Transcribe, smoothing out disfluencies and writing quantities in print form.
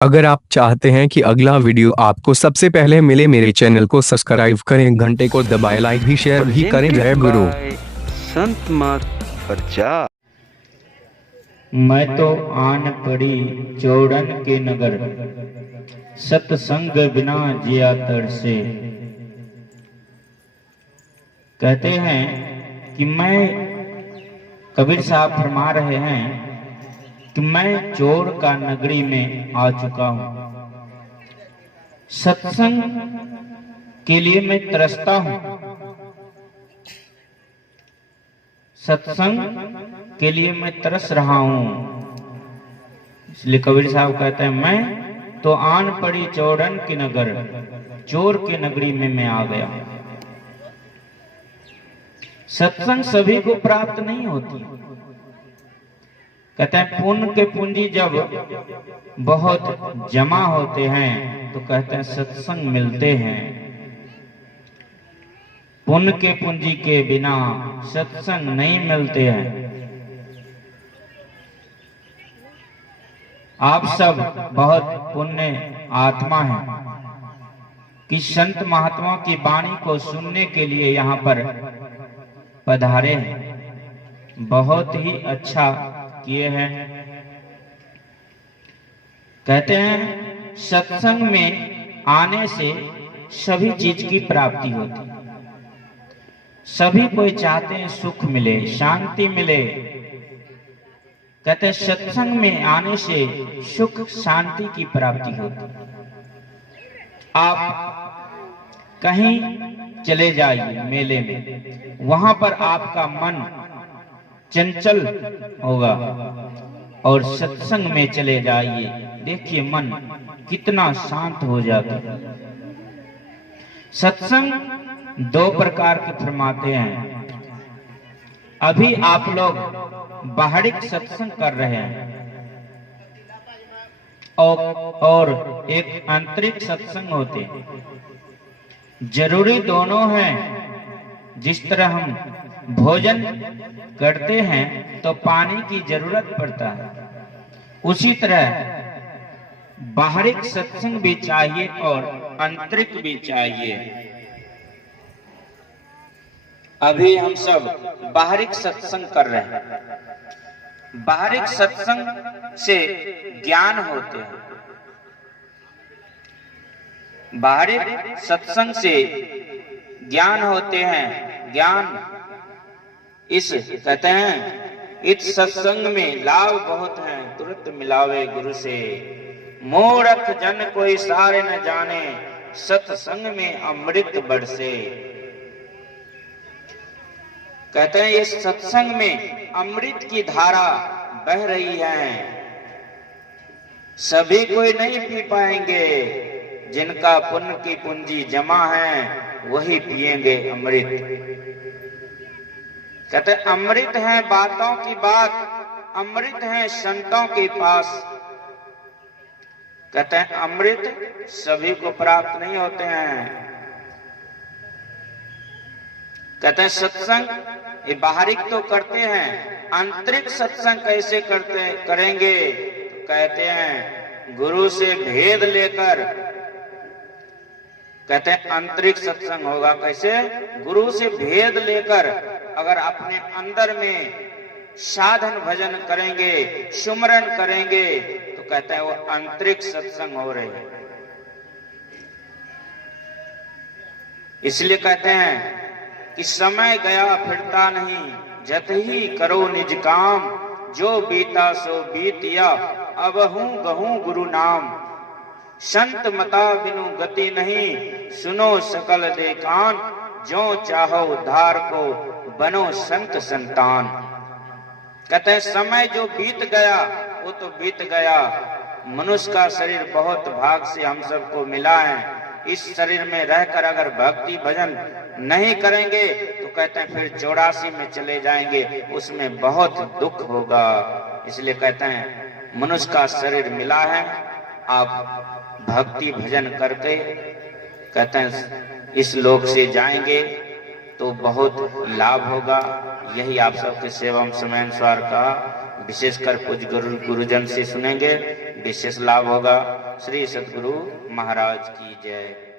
अगर आप चाहते हैं कि अगला वीडियो आपको सबसे पहले मिले, मेरे चैनल को सब्सक्राइब करें, घंटे को दबाएं, लाइक भी शेयर भी करें। जय गुरु। संत मत प्रचार। मैं तो आन पड़ी चौड़न के नगर, सत्संग बिना जिया तर से। कहते हैं कि कबीर साहब फरमा रहे हैं कि मैं चोर का नगरी में आ चुका हूं, सत्संग के लिए मैं तरसता हूं, सत्संग के लिए मैं तरस रहा हूं। इसलिए कबीर साहब कहते हैं मैं तो आन पड़ी चौड़न की नगर, चोर के नगरी में मैं आ गया। सत्संग सभी को प्राप्त नहीं होती। कहते हैं पुण्य के पूंजी जब बहुत जमा होते हैं तो कहते हैं सत्संग मिलते हैं। पुण्य के पूंजी के बिना सत्संग नहीं मिलते हैं। आप सब बहुत पुण्य आत्मा हैं कि संत महात्माओं की वाणी को सुनने के लिए यहाँ पर पधारे हैं। बहुत ही अच्छा किए हैं। कहते हैं सत्संग में आने से सभी चीज की प्राप्ति होती है। सभी कोई चाहते हैं सुख मिले, शांति मिले। कहते हैं सत्संग में आने से सुख शांति की प्राप्ति होती है। आप कहीं चले जाइए मेले में, वहां पर आपका मन चंचल होगा, और सत्संग में चले जाइए, देखिए मन कितना शांत हो जाता है। सत्संग दो प्रकार के फरमाते हैं। अभी आप लोग बाहरी सत्संग कर रहे हैं और एक आंतरिक सत्संग होते हैं। जरूरी दोनों हैं। जिस तरह हम भोजन करते हैं तो पानी की जरूरत पड़ता है, उसी तरह बाहरी सत्संग भी चाहिए और आंतरिक भी चाहिए। अभी हम सब बाहरी सत्संग कर रहे हैं। बाहरी सत्संग से ज्ञान होते हैं। बाहरी सत्संग से ज्ञान होते हैं। ज्ञान इस कहते हैं इस सत्संग में लाभ बहुत है, तुरंत मिलावे गुरु से। मूर्ख जन कोई सारे न जाने, सत्संग में अमृत बरसे। कहते हैं इस सत्संग में अमृत की धारा बह रही है। सभी कोई नहीं पी पाएंगे। जिनका पुण्य की पूंजी जमा है वही पिएंगे अमृत। कहते अमृत है बातों की बात, अमृत है संतों के पास। कहते हैं अमृत सभी को प्राप्त नहीं होते हैं। कहते हैं सत्संग ये बाहरिक तो करते हैं, आंतरिक सत्संग कैसे करेंगे? तो कहते हैं गुरु से भेद लेकर। कहते हैं आंतरिक सत्संग होगा कैसे? गुरु से भेद लेकर अगर अपने अंदर में साधन भजन करेंगे, सुमरन करेंगे, तो कहते हैं वो आंतरिक सत्संग हो रहे हैं। इसलिए कहते हैं कि समय गया फिरता नहीं, जत ही करो निज काम। जो बीता सो बीतिया, अब हूं गहूं गुरु नाम। संत मता बिनु गति नहीं, सुनो सकल दे कान। जो चाहो उद्धार को, बनो संत संतान। कहते हैं समय जो बीत गया वो तो बीत गया। मनुष्य का शरीर बहुत भाग से हम सबको मिला है। इस शरीर में रहकर अगर भक्ति भजन नहीं करेंगे तो कहते हैं फिर 84 में चले जाएंगे, उसमें बहुत दुख होगा। इसलिए कहते हैं मनुष्य का शरीर मिला है, आप भक्ति भजन करके कहते हैं इस लोक से जाएंगे तो बहुत लाभ होगा। यही आप सबके सेवा समय अनुसार का विशेषकर पूज्य गुरुजन से सुनेंगे, विशेष लाभ होगा। श्री सतगुरु महाराज की जय।